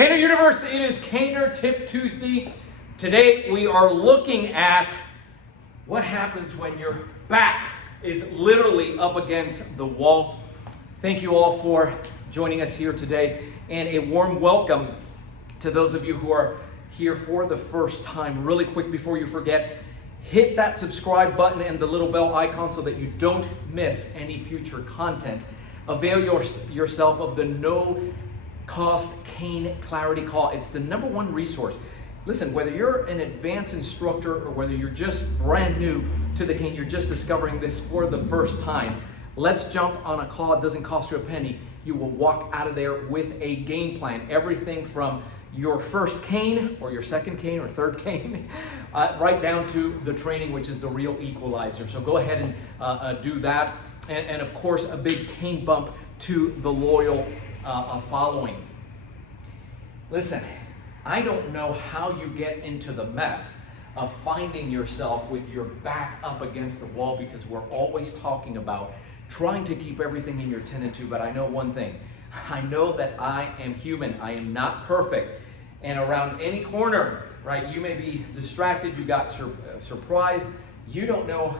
Caner Universe, it is Caner Tip Tuesday. Today we are looking at what happens when your back is literally up against the wall. Thank you all for joining us here today, and a warm welcome to those of you who are here for the first time. Really quick before you forget, hit that subscribe button and the little bell icon so that you don't miss any future content. Avail yourself of the no-cost cane clarity call. It's the #1 resource. Listen, whether you're an advanced instructor or whether you're just brand new to the cane, you're just discovering this for the first time, let's jump on a call. It doesn't cost you a penny. You will walk out of there with a game plan. Everything from your first cane or your second cane or third cane, right down to the training, which is the real equalizer. So go ahead and do that. And of course, a big cane bump to the loyal following. Listen, I don't know how you get into the mess of finding yourself with your back up against the wall, because we're always talking about trying to keep everything in your 10 and 2, but I know one thing. I know that I am human. I am not perfect. And around any corner, right, you may be distracted, you got surprised, you don't know.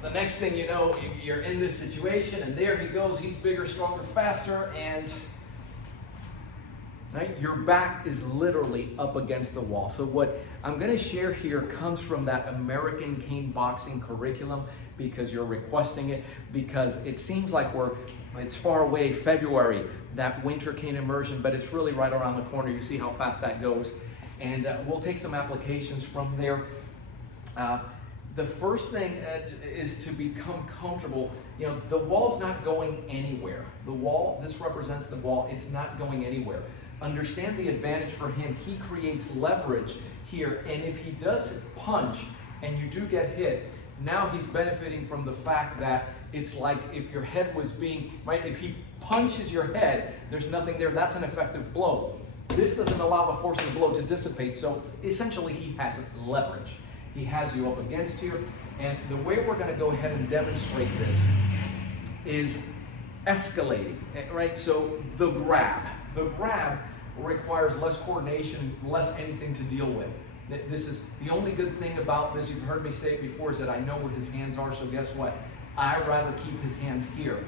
The next thing you know, you're in this situation, and there he goes. He's bigger, stronger, faster, and right, your back is literally up against the wall. So what I'm going to share here comes from that American cane boxing curriculum, because you're requesting it, because it seems like it's far away, February, that winter cane immersion, but it's really right around the corner. You see how fast that goes. And we'll take some applications from there. The first thing is to become comfortable. You know, the wall's not going anywhere. The wall, this represents the wall, it's not going anywhere. Understand the advantage for him. He creates leverage here, and if he does punch and you do get hit, now he's benefiting from the fact that it's like if your head was being, right, if he punches your head, there's nothing there. That's an effective blow. This doesn't allow the force of the blow to dissipate, so essentially he has leverage. He has you up against here, and the way we're going to go ahead and demonstrate this is escalating, right? So the grab requires less coordination, less anything to deal with. This is the only good thing about this. You've heard me say it before, is that I know where his hands are, so guess what? I'd rather keep his hands here,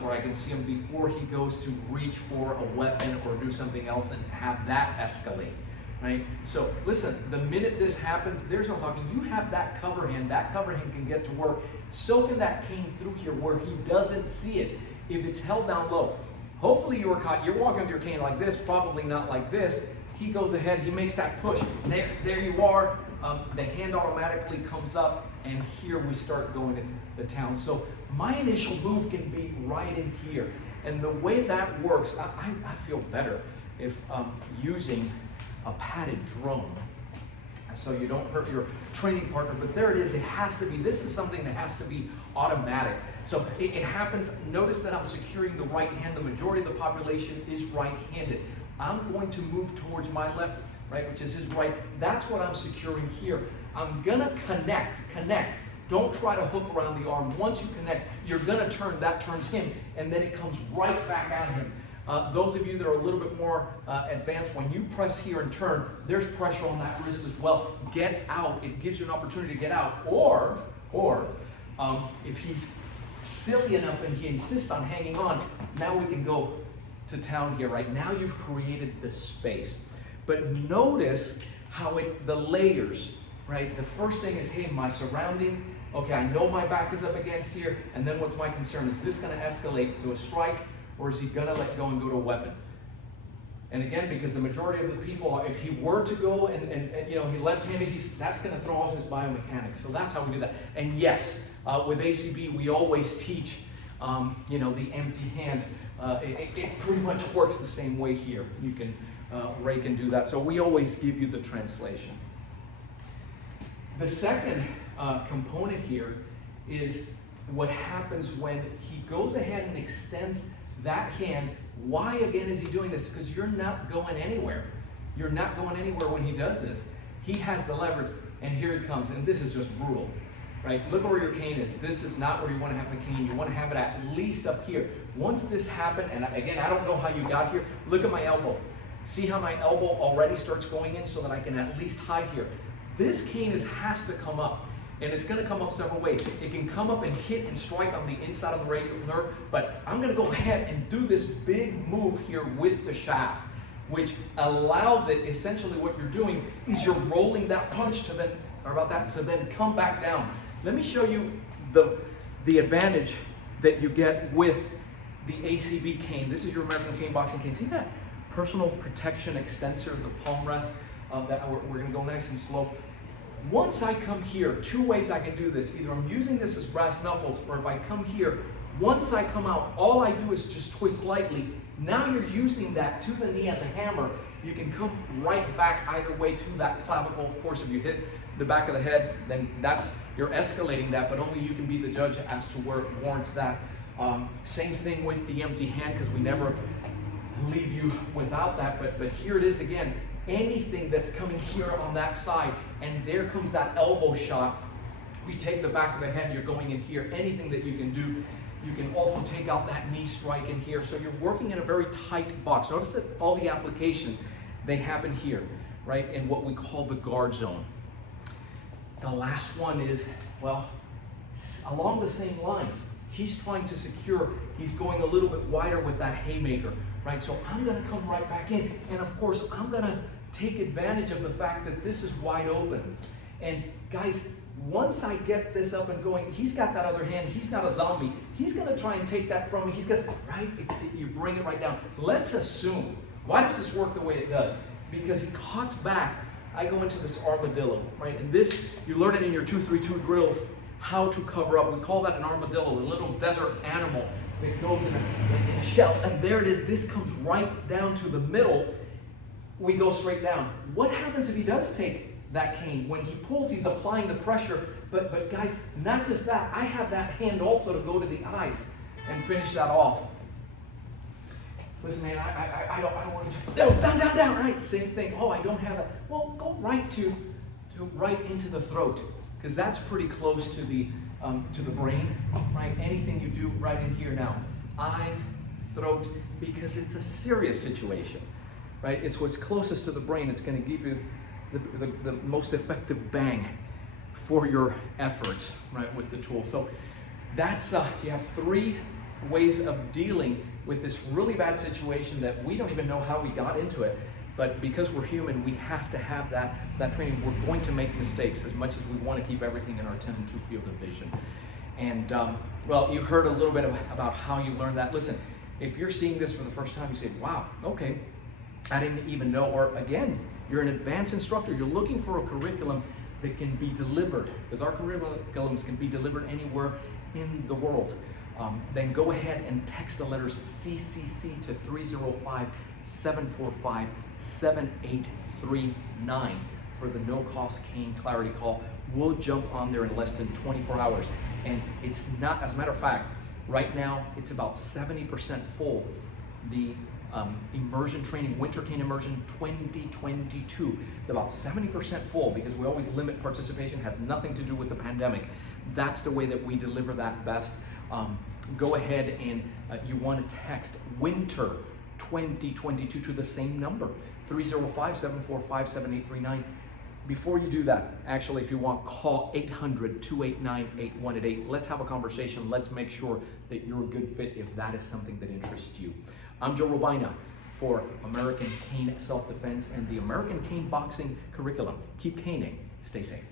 where I can see him before he goes to reach for a weapon or do something else and have that escalate. Right? So listen, the minute this happens, there's no talking. You have that cover hand. That cover hand can get to work, soaking that cane through here where he doesn't see it. If it's held down low, hopefully you were caught. You're walking with your cane like this, probably not like this. He goes ahead, he makes that push. There you are. The hand automatically comes up, and here we start going to town. So my initial move can be right in here. And the way that works, I feel better if using a padded drum, so you don't hurt your training partner. But there it is. It has to be. This is something that has to be automatic. So it happens. Notice that I'm securing the right hand. The majority of the population is right-handed. I'm going to move towards my left, right, which is his right. That's what I'm securing here. I'm gonna connect. Don't try to hook around the arm. Once you connect, you're gonna turn. That turns him, and then it comes right back at him. Those of you that are a little bit more advanced, when you press here and turn, there's pressure on that wrist as well. Get out. It gives you an opportunity to get out. Or if he's silly enough and he insists on hanging on, now we can go to town here. Right now you've created the space. But notice how the layers, right? The first thing is, hey, my surroundings. Okay, I know my back is up against here. And then what's my concern? Is this going to escalate to a strike? Or is he gonna let go and go to a weapon? And again, because the majority of the people, if he were to go and you know, he left-handed, that's gonna throw off his biomechanics. So that's how we do that. And yes, with ACB, we always teach, you know, the empty hand. It pretty much works the same way here. You can rake and do that. So we always give you the translation. The second component here is what happens when he goes ahead and extends that hand. Why again is he doing this? Because you're not going anywhere. You're not going anywhere when he does this. He has the leverage, and here he comes, and this is just brutal. right? Look where your cane is. This is not where you want to have the cane. You want to have it at least up here. Once this happened, and again, I don't know how you got here, look at my elbow. See how my elbow already starts going in so that I can at least hide here. This cane has to come up, and it's going to come up several ways. It can come up and hit and strike on the inside of the radial nerve, but I'm going to go ahead and do this big move here with the shaft, which allows it, essentially what you're doing is you're rolling that punch to then, sorry about that, so then come back down. Let me show you the advantage that you get with the ACB cane. This is your American cane boxing cane. See that personal protection extensor, the palm rest of that? We're gonna go nice and slow. Once I come here, two ways I can do this. Either I'm using this as brass knuckles, or if I come here, once I come out, all I do is just twist slightly. Now you're using that to the knee as a hammer. You can come right back either way to that clavicle. Of course, if you hit the back of the head, then you're escalating that, but only you can be the judge as to where it warrants that. Same thing with the empty hand, because we never leave you without that, but here it is again. Anything that's coming here on that side, and there comes that elbow shot. We take the back of the head, you're going in here. Anything that you can do. You can also take out that knee strike in here. So you're working in a very tight box. Notice that all the applications, they happen here, right, in what we call the guard zone. The last one is, well, along the same lines. He's trying to secure, he's going a little bit wider with that haymaker, right? So I'm gonna come right back in, and of course, I'm gonna take advantage of the fact that this is wide open. And guys, once I get this up and going, he's got that other hand, he's not a zombie. He's gonna try and take that from me. He's gonna, right, you bring it right down. Let's assume, why does this work the way it does? Because he cocks back, I go into this armadillo, right? And this, you learn it in your 2-3-2 drills, how to cover up. We call that an armadillo, a little desert animal that goes in a shell. And there it is, this comes right down to the middle. We go straight down. What happens if he does take that cane? When he pulls, he's applying the pressure. But guys, not just that, I have that hand also to go to the eyes and finish that off. Listen, man, I don't want to down, right? Same thing. Oh, I don't have that. Well, go right to right into the throat, because that's pretty close to the brain, right? Anything you do right in here now, eyes, throat, because it's a serious situation, right? It's what's closest to the brain. It's going to give you the most effective bang for your efforts, right, with the tool. So that's, you have 3 ways of dealing with this really bad situation that we don't even know how we got into it. But because we're human, we have to have that training. We're going to make mistakes as much as we want to keep everything in our 10 and 2 field of vision. And well, you heard a little bit about how you learned that. Listen, if you're seeing this for the first time, you say, wow, okay, I didn't even know. Or again, you're an advanced instructor. You're looking for a curriculum that can be delivered, because our curriculums can be delivered anywhere in the world. Then go ahead and text the letters CCC to 305-745-7839 for the no-cost cane clarity call. We'll jump on there in less than 24 hours. And it's not, as a matter of fact, right now it's about 70% full. The immersion training, winter cane immersion 2022. It's about 70% full, because we always limit participation. It has nothing to do with the pandemic. That's the way that we deliver that best. Go ahead and you want to text winter 2022 to the same number, 305-745-7839. Before you do that, actually, if you want, call 800-289-8188. Let's have a conversation. Let's make sure that you're a good fit if that is something that interests you. I'm Joe Robaina for American Cane Self-Defense and the American Cane Boxing Curriculum. Keep caning. Stay safe.